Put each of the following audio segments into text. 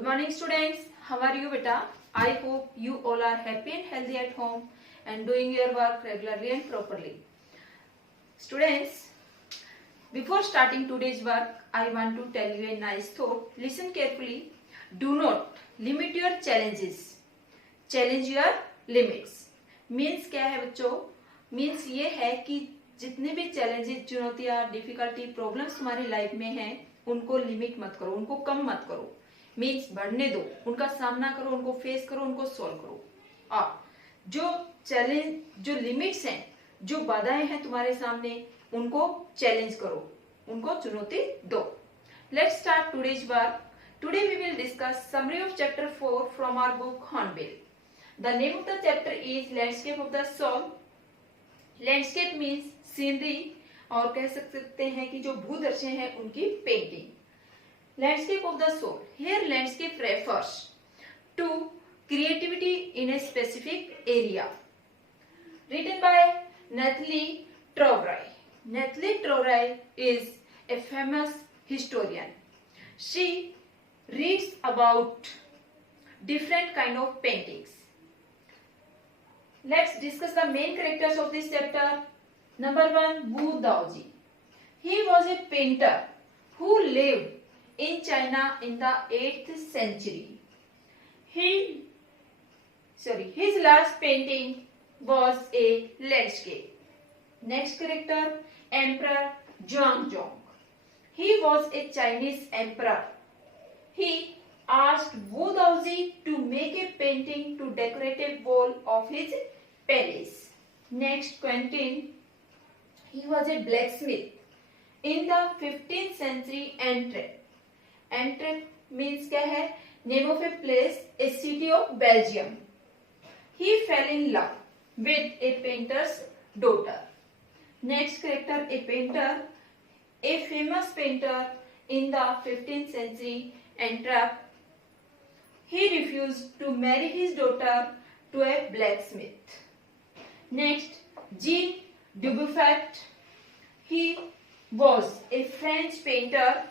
Good morning students, how are you beta? I hope you all are happy and healthy at home and doing your work regularly and properly. Students, before starting today's work, I want to tell you a nice thought. Listen carefully. Do not limit your challenges. Challenge your limits. Means क्या है बच्चों? Means ये है कि जितने भी challenges, चुनौतियाँ, difficulty, problems हमारी लाइफ में हैं, उनको लिमिट मत करो, उनको कम मत करो. मीन्स बढ़ने दो, उनका सामना करो, उनको फेस करो, उनको सॉल्व करो. और जो चैलेंज, जो लिमिट्स हैं, जो बाधाएं हैं तुम्हारे सामने, उनको चैलेंज करो, उनको चुनौती दो. Let's start today's work. Today we will discuss summary of chapter 4 from our book Hornbill. The name of the chapter is Landscape of the Soul. Landscape means scenery और कह सकते हैं कि जो भूदृश्य हैं उनकी painting. Landscape of the soul. Here landscape refers to creativity in a specific area. Written by Nathalie Trowbridge. Nathalie Trowbridge is a famous historian. She reads about different kind of paintings. Let's discuss the main characters of this chapter. Number 1, Wu Daoji. He was a painter who lived in China in the 8th century. His last painting was a landscape. Next character, Emperor Zhuangzong. He was a Chinese emperor. He asked Wu Daoji to make a painting to decorate a wall of his palace. Next, Quentin. He was a blacksmith in the 15th century. Antwerp means क्या है? Name of a place, a city of Belgium. He fell in love with a painter's daughter. Next character, a painter, a famous painter in the 15th century, Antwerp. He refused to marry his daughter to a blacksmith. Next, Jean Dubuffet. He was a French painter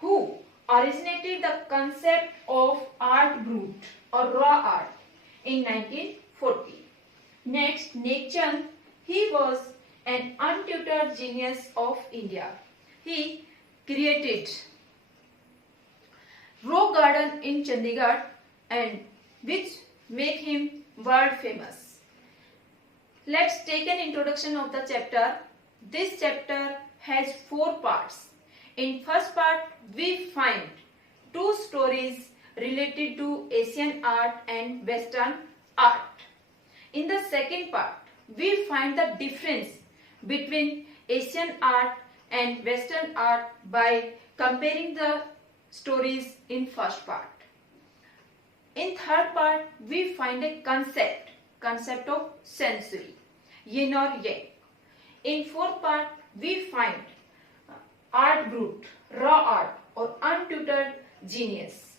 who originated the concept of art brut or raw art in 1940. Next, Nek Chand. He was an untutored genius of India. He created Rock Garden in Chandigarh and which make him world famous. Let's take an introduction of the chapter. This chapter has 4 parts. In first part, we find 2 stories related to Asian art and Western art. In the second part, we find the difference between Asian art and Western art by comparing the stories in first part. In third part, we find a concept of sensory, yin or yang. In fourth part, we find art brut, raw art or untutored genius.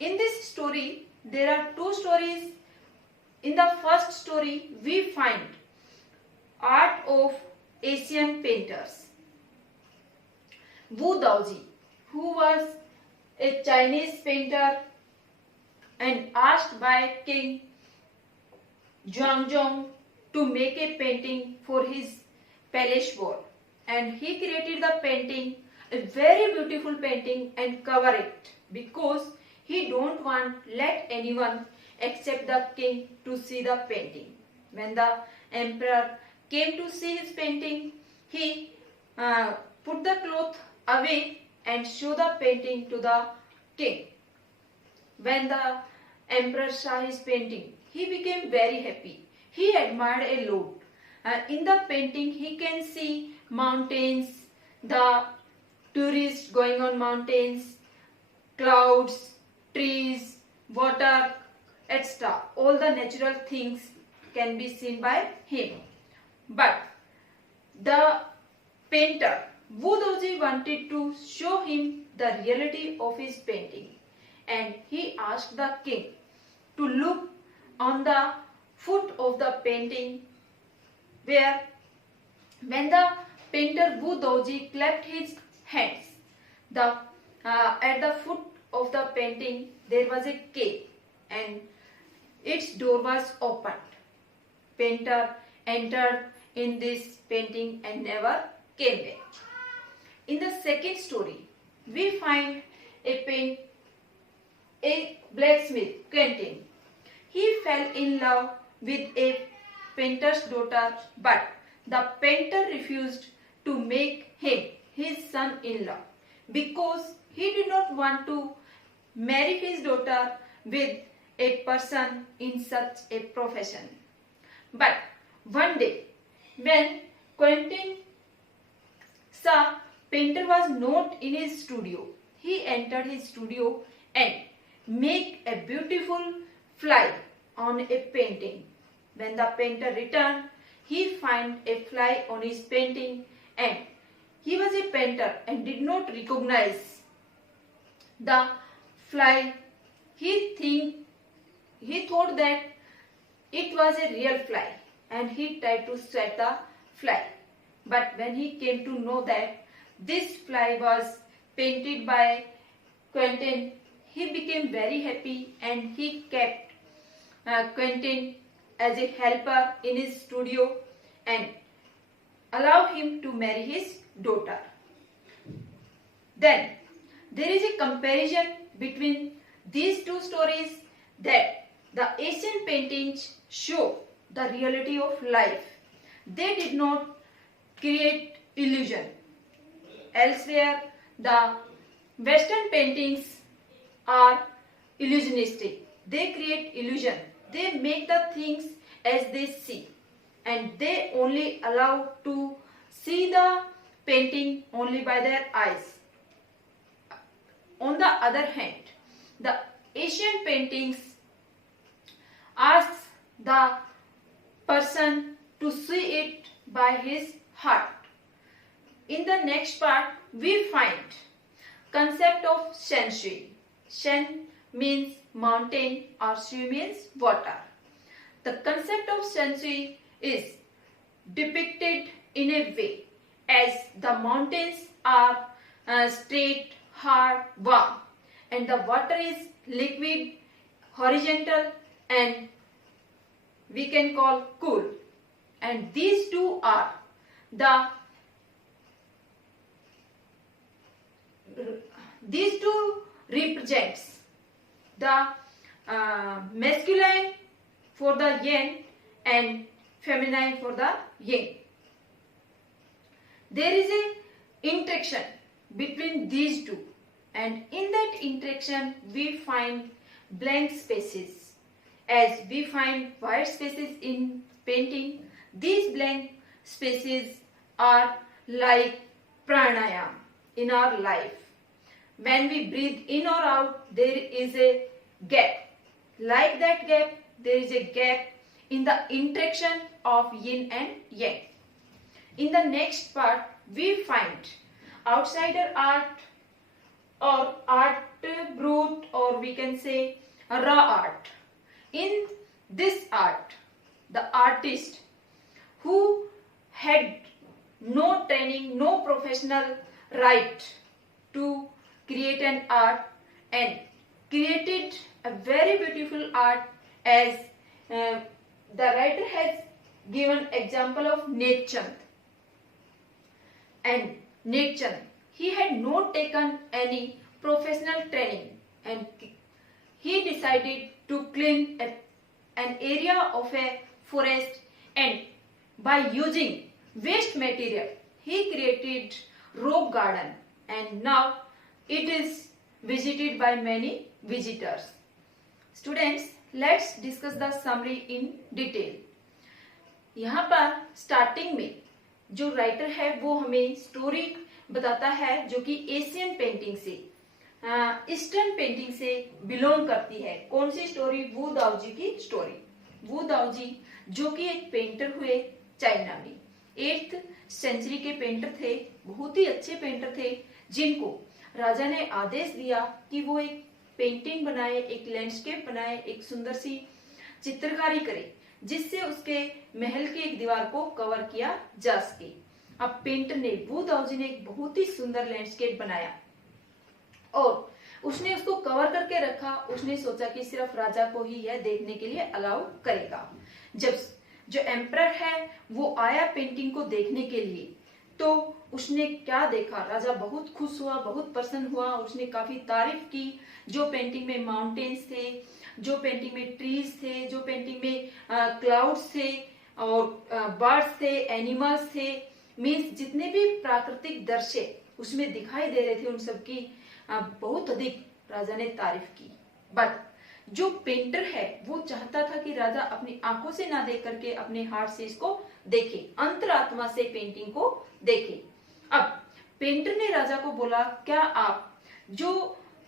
In this story, there are 2 stories. In the first story, we find art of Asian painters. Wu Daoji, who was a Chinese painter and asked by King Zhuangzong to make a painting for his palace wall, and he created the painting, a very beautiful painting, and cover it because he don't want let anyone except the king to see the painting. When the emperor came to see his painting, he put the cloth away and show the painting to the king. When the emperor saw his painting, he became very happy. He admired a lot. In the painting, he can see mountains, the tourists going on mountains, clouds, trees, water, etc. All the natural things can be seen by him. But the painter Wu Daoji wanted to show him the reality of his painting, and he asked the king to look on the foot of the painting where when the painter Wu Daoji clapped his hands, the at the foot of the painting there was a cave and its door was opened. Painter entered in this painting and never came back. In the second story, we find a blacksmith, Quentin. He fell in love with a painter's daughter, but the painter refused to make him his son-in-law because he did not want to marry his daughter with a person in such a profession. But one day, when Quentin saw painter was not in his studio, he entered his studio and made a beautiful fly on a painting. When the painter returned, he found a fly on his painting and he was a painter and did not recognize the fly. He thought that it was a real fly and he tried to set the fly. But when he came to know that this fly was painted by Quentin, he became very happy and he kept Quentin as a helper in his studio and allowed him to marry his daughter. Then there is a comparison between these two stories that the Asian paintings show the reality of life. They did not create illusion. Elsewhere, the Western paintings are illusionistic. They create illusion. They make the things as they see and they only allow to see the painting only by their eyes. On the other hand, the Asian paintings asks the person to see it by his heart. In the next part, we find concept of shen shui. Shen means mountain or shui means water. The concept of shen shui is depicted in a way as the mountains are straight, hard, warm and the water is liquid, horizontal and we can call cool. And these two are these two represents the masculine for the yin and feminine for the yin. There is a interaction between these two and in that interaction we find blank spaces. As we find white spaces in painting, these blank spaces are like pranayam in our life. When we breathe in or out, there is a gap. Like that gap, there is a gap in the interaction of yin and yang. In the next part, we find outsider art or art brut or we can say raw art. In this art, the artist who had no training, no professional right to create an art and created a very beautiful art as the writer has given example of Nate Chand. And Nate Chand, he had not taken any professional training and he decided to clean an area of a forest and by using waste material he created rock garden and now it is visited by many visitors. Students, let's discuss the summary in detail. यहाँ पर starting में जो writer है वो हमें story बताता है जो कि एशियन पेंटिंग से ईस्टर्न पेंटिंग से बिलोंग करती है. कौन सी स्टोरी? वू दाओ जी की स्टोरी. वू दाओ जी जो कि एक पेंटर हुए चाइना में, 8th सेंचुरी के पेंटर थे, बहुत ही अच्छे पेंटर थे जिनको राजा ने आदेश दिया कि वो एक पेंटिंग बनाए, एक लैंडस्केप बनाए, एक सुंदर सी चित्रकारी करे जिससे उसके महल की एक दीवार को कवर किया जा सके. अब पेंटर ने, वू दाओ जी ने एक बहुत ही सुंदर लैंडस्केप बनाया कवर करके रखा, उसने सोचा कि सिर्फ राजा को ही यह देखने के लिए अलाउ करेगा। जब जो एम्परर है वो आया पेंटिंग को देखने के लिए, तो उसने क्या देखा, राजा बहुत खुश हुआ, बहुत प्रसन्न हुआ, उसने काफी तारीफ की। जो पेंटिंग में माउंटेन्स थे, जो पेंटिंग में ट्रीज थे, जो पेंटिंग में क्लाउड्स थे और बर्ड्स थे, एनिमल्स थे, मीन्स जितने भी प्राकृतिक दृश्य उसमें दिखाई दे रहे थे, उन सबकी बहुत अधिक राजा ने तारीफ की। बट जो पेंटर है वो चाहता था कि राजा अपनी आंखों से ना देख करके अपने हार्ट से इसको देखे, अंतरात्मा से पेंटिंग को देखे। अब पेंटर ने राजा को बोला, क्या आप जो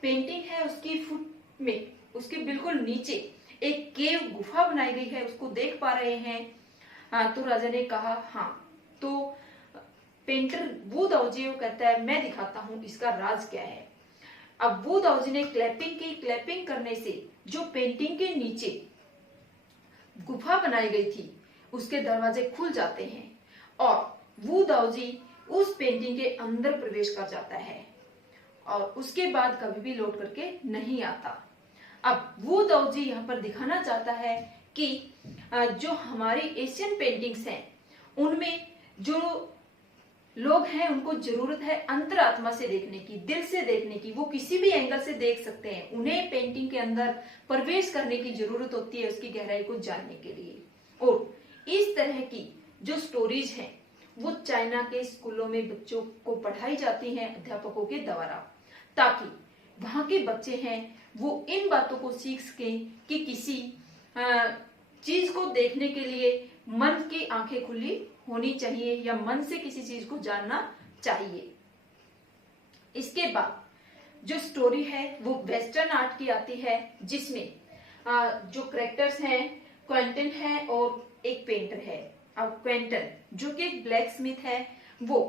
पेंटिंग है उसकी फुट में, उसके बिल्कुल नीचे एक केव गुफा बनाई गई है, उसको देख पा रहे हैं? तो राजा ने कहा हाँ। तो पेंटर वू दाओजी कहता है, मैं दिखाता हूं इसका राज क्या है। अब वू दाओजी ने क्लैपिंग की, क्लैपिंग करने से जो पेंटिंग के नीचे गुफा बनाई गई थी उसके दरवाजे खुल जाते हैं और वू दाओजी उस पेंटिंग के अंदर प्रवेश कर जाता है और उसके बाद कभी भी लौट करके नहीं आता। अब वू दाओजी यहाँ पर दिखाना चाहता है कि जो हमारी एशियन पेंटिंग्स हैं उनमें जो लोग हैं उनको जरूरत है अंतरात्मा से देखने की, दिल से देखने की, वो किसी भी एंगल से देख सकते हैं, उन्हें पेंटिंग के अंदर प्रवेश करने की जरूरत होती है उसकी गहराई को जानने के लिए। और इस तरह की जो स्टोरीज हैं वो चाइना के स्कूलों में बच्चों को पढ़ाई जाती हैं अध्यापकों के द्वारा, ताकि वहां के बच्चे हैं वो इन बातों को सीख सके कि किसी चीज को देखने के लिए मन की आंखें खुली होनी चाहिए या मन से किसी चीज को जानना चाहिए। इसके बाद जो स्टोरी है वो वेस्टर्न आर्ट की आती है, जिसमें जो कैरेक्टर्स हैं क्वेंटन है और एक पेंटर है। अब क्वेंटन जो कि एक ब्लैक स्मिथ है वो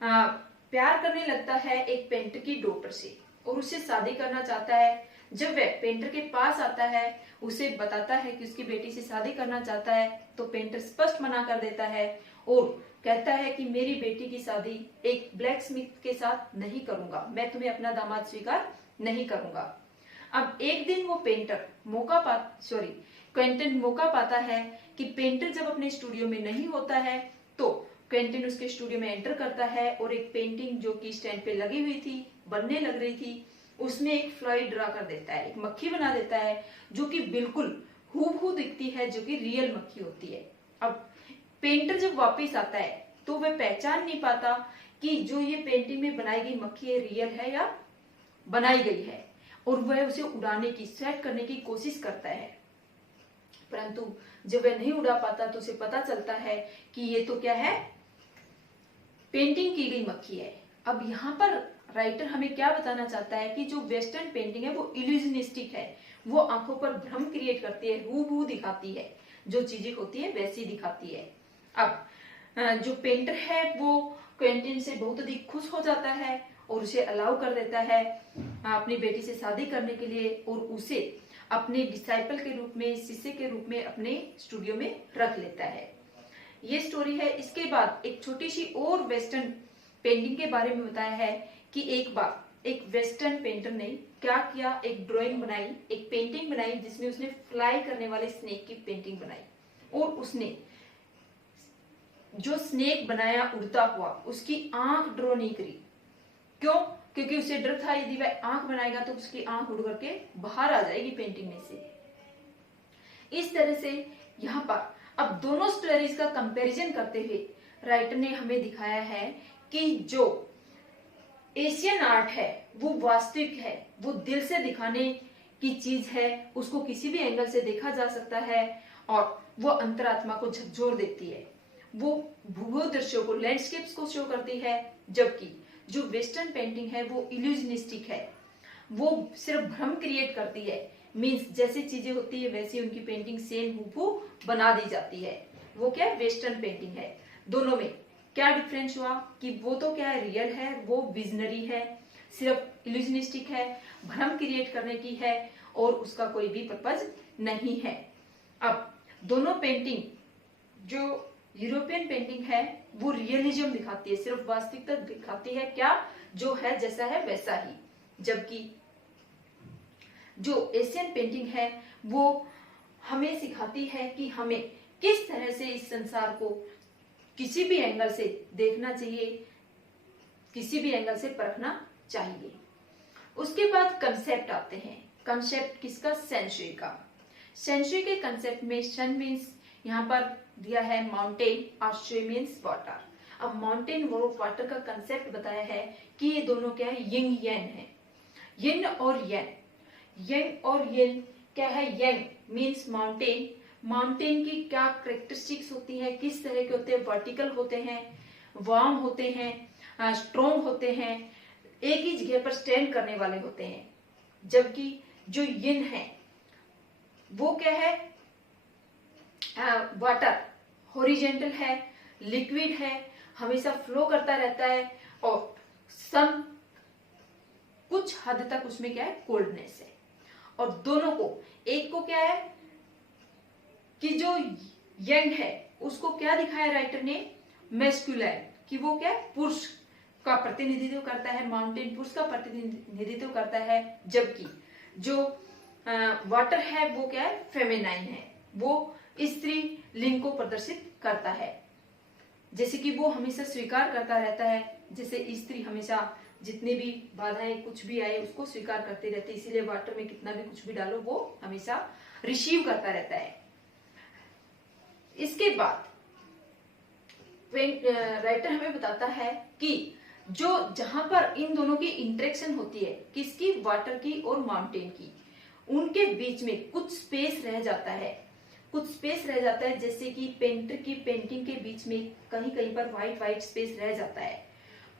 प्यार करने लगता है एक पेंटर की डॉटर से और उससे शादी करना चाहता है। जब वह पेंटर के पास आता है, उसे बताता है कि उसकी बेटी से शादी करना चाहता है, तो पेंटर स्पष्ट मना कर देता है और कहता है कि मेरी बेटी की शादी एक ब्लैक स्मिथ के साथ नहीं करूंगा, मैं तुम्हें अपना दामाद स्वीकार नहीं करूंगा। अब एक दिन वो क्वेंटन मौका पाता है कि पेंटर जब अपने स्टूडियो में नहीं होता है तो क्वेंटन उसके स्टूडियो में एंटर करता है और एक पेंटिंग जो कि स्टैंड पे लगी हुई थी, बनने लग रही थी, उसमें एक फ्लाई ड्रा कर देता है, एक मक्खी बना देता है जो कि बिल्कुल हूबहू दिखती है, जो कि रियल मक्खी होती है। अब पेंटर जब वापस आता है तो वह पहचान नहीं पाता कि जो ये पेंटिंग में बनाई गई मक्खी है रियल है या बनाई गई है, और वह उसे उड़ाने की, सेट करने की कोशिश करता है, परंतु जब वह नहीं उड़ा पाता तो उसे पता चलता है कि ये तो क्या है, पेंटिंग की गई मक्खी है। अब यहाँ पर राइटर हमें क्या बताना चाहता है कि जो वेस्टर्न पेंटिंग है वो इल्यूजनिस्टिक है, वो आंखों पर भ्रम क्रिएट करती है, हूबहू दिखाती है, जो चीजें होती है वैसी दिखाती है। अब जो पेंटर है वो क्वेंटिन से बहुत अधिक खुश हो जाता है और उसे अलाउ कर देता है अपनी बेटी से शादी करने के लिए और उसे अपने डिसाइपल के रूप में, शिष्य के रूप में अपने स्टूडियो में रख लेता है। ये स्टोरी है। इसके बाद एक छोटी सी और वेस्टर्न पेंटिंग के बारे में बताया है कि एक बार एक वेस्टर्न पेंटर ने क्या किया, एक ड्राइंग बनाई, एक पेंटिंग बनाई जिसमें उसने फ्लाई करने वाले स्नेक की पेंटिंग बनाई और उसने जो स्नेक बनाया उड़ता हुआ उसकी आंख ड्रॉ नहीं करी। क्यों? क्योंकि उसे डर था यदि वह आंख बनाएगा तो उसकी आंख उड़ करके बाहर आ जाएगी पेंटिंग में से। इस तरह से यहाँ पर अब दोनों स्टोरीज का कंपैरिजन करते हुए राइटर ने हमें दिखाया है कि जो एशियन आर्ट है वो वास्तविक है, वो दिल से दिखाने की चीज है, उसको किसी भी एंगल से देखा जा सकता है और वो अंतरात्मा को झकझोर देती है, वो भूगोल दृश्यों को, लैंडस्केप्स को शो करती है। जबकि जो वेस्टर्न पेंटिंग है वो इल्यूजनिस्टिक है, वो सिर्फ भ्रम क्रिएट करती है, मीन्स जैसी चीजें होती है वैसी उनकी पेंटिंग सेम हूबहू बना दी जाती है। वो क्या वेस्टर्न पेंटिंग है। दोनों में क्या डिफरेंस हुआ कि वो तो क्या है, रियल है, वो विजनरी है, सिर्फ इल्यूजनिस्टिक है, भ्रम क्रिएट करने की है और उसका कोई भी पर्पज नहीं है। अब दोनों पेंटिंग, जो यूरोपियन पेंटिंग है वो रियलिज्म दिखाती है, सिर्फ वास्तविकता दिखाती है, क्या जो है जैसा है वैसा ही, जबकि जो एशियन पेंटिंग है वो हमें सिखाती है कि हमें किस तरह से इस संसार को किसी भी एंगल से देखना चाहिए, किसी भी एंगल से परखना चाहिए। उसके बाद कंसेप्ट आते हैं। कंसेप्ट किसका? सेंचुरी का। सेंचुरी के कंसेप्ट में सन मीन्स यहाँ पर दिया है माउंटेन और शे मीन्स वाटर। अब माउंटेन और वाटर का कंसेप्ट बताया है कि ये दोनों क्या है? यिंग यैन है। यिन और यैन, यंग और यिन क्या है? Young means mountain. माउंटेन की क्या करेक्टरिस्टिक्स होती है, किस तरह के होते हैं? वर्टिकल होते हैं, वार्म होते हैं, स्ट्रॉन्ग होते हैं, एक ही जगह पर स्टैंड करने वाले होते हैं। जबकि जो यिन है वो क्या है? वाटर हॉरिजेंटल है, लिक्विड है, हमेशा फ्लो करता रहता है और सम कुछ हद तक उसमें क्या है? कोल्डनेस है। और दोनों को, एक को क्या है कि जो यंग है उसको क्या दिखाया राइटर ने? मैस्कुलाइन, कि वो क्या है? पुरुष का प्रतिनिधित्व करता है, माउंटेन पुरुष का प्रतिनिधित्व करता है। जबकि जो वाटर है वो क्या है? फेमिनाइन है, वो स्त्री लिंग को प्रदर्शित करता है। जैसे कि वो हमेशा स्वीकार करता रहता है, जैसे स्त्री हमेशा जितनी भी बाधाएं कुछ भी आए उसको स्वीकार करते रहते, इसीलिए वाटर में कितना भी कुछ भी डालो वो हमेशा रिसीव करता रहता है। इसके बाद राइटर हमें बताता है कि जो जहां पर इन दोनों की इंटरेक्शन होती है, किसकी? वाटर की और माउंटेन की, उनके बीच में कुछ स्पेस रह जाता है, कुछ स्पेस रह जाता है। जैसे कि पेंटर की पेंटिंग के बीच में कहीं कहीं पर व्हाइट स्पेस रह जाता है,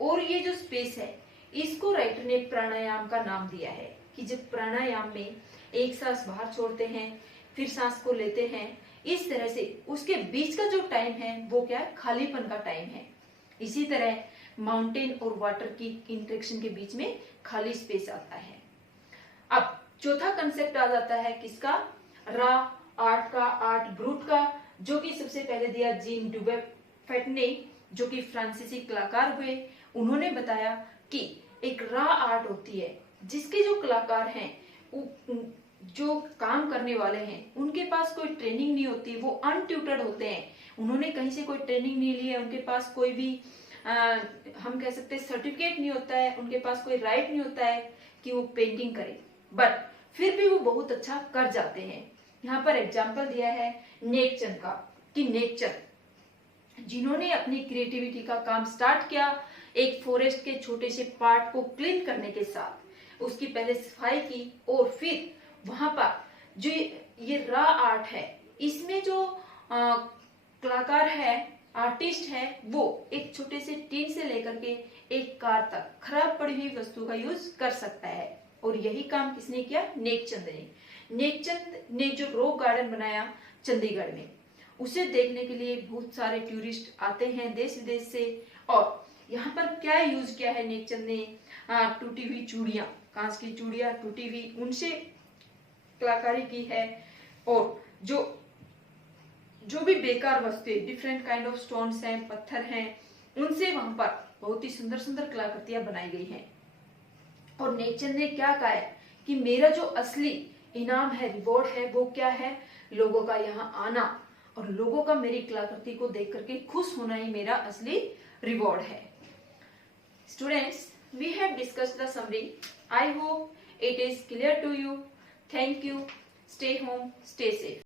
और ये जो स्पेस है इसको राइटर ने प्राणायाम का नाम दिया है। कि जब प्राणायाम में एक सांस बाहर छोड़ते हैं फिर सांस को लेते हैं, इस तरह से उसके बीच का जो टाइम है वो क्या है? खालीपन का टाइम है। इसी तरह माउंटेन और वाटर की इंटरेक्शन के बीच में खाली स्पेस आता है। अब चौथा कंसेप्ट आ जाता है किसका? रा आर्ट का, आर्ट ब्रूट का, जो कि सबसे पहले दिया जीन ड्यूबेफेट ने, जो कि फ्रांसीसी कलाकार हुए। उन्होंने बताया कि एक रा आर्ट होती है जिसके जो कलाकार हैं, जो काम करने वाले हैं, उनके पास कोई ट्रेनिंग नहीं होती, वो अनट्यूटर्ड होते हैं, उन्होंने कहीं से कोई ट्रेनिंग नहीं ली है, उनके पास कोई भी हम कह सकते हैं सर्टिफिकेट नहीं होता है, उनके पास कोई राइट नहीं होता है कि वो पेंटिंग करें, बट फिर भी वो बहुत अच्छा कर जाते हैं। यहाँ पर एग्जाम्पल दिया है नेकचंद का, कि नेकचंद जिन्होंने अपनी क्रिएटिविटी का काम स्टार्ट किया एक फॉरेस्ट के छोटे से पार्ट को क्लीन करने के साथ, उसकी पहले सफाई की और फिर वहां पर जो ये रा आर्ट है, इसमें जो कलाकार है, आर्टिस्ट है, वो एक छोटे से टीन से लेकर के एक कार तक खराब पड़ी हुई वस्तु का यूज कर सकता है। और यही काम किसने किया? नेकचंद ने। नेकचंद ने जो रॉक गार्डन बनाया चंडीगढ़ में, उसे देखने के लिए बहुत सारे टूरिस्ट आते हैं देश विदेश से। और यहाँ पर क्या यूज किया है नेकचंद ने? टूटी हुई चूड़ियां, कांच की चूड़ियां टूटी हुई, उनसे कलाकारी की है। और जो भी बेकार वस्तुएं, डिफरेंट काइंड ऑफ स्टोन्स हैं, पत्थर हैं, उनसे वहां पर बहुत ही सुंदर सुंदर कलाकृतियां बनाई गई हैं। और नेकचंद ने क्या कहा है कि मेरा जो असली इनाम है, रिवॉर्ड है, वो क्या है? लोगों का यहाँ आना और लोगों का मेरी कलाकृति को देख करके खुश होना ही मेरा असली रिवॉर्ड है। Students, we have discussed the summary. I hope it is clear to you. Thank you. Stay home, stay safe.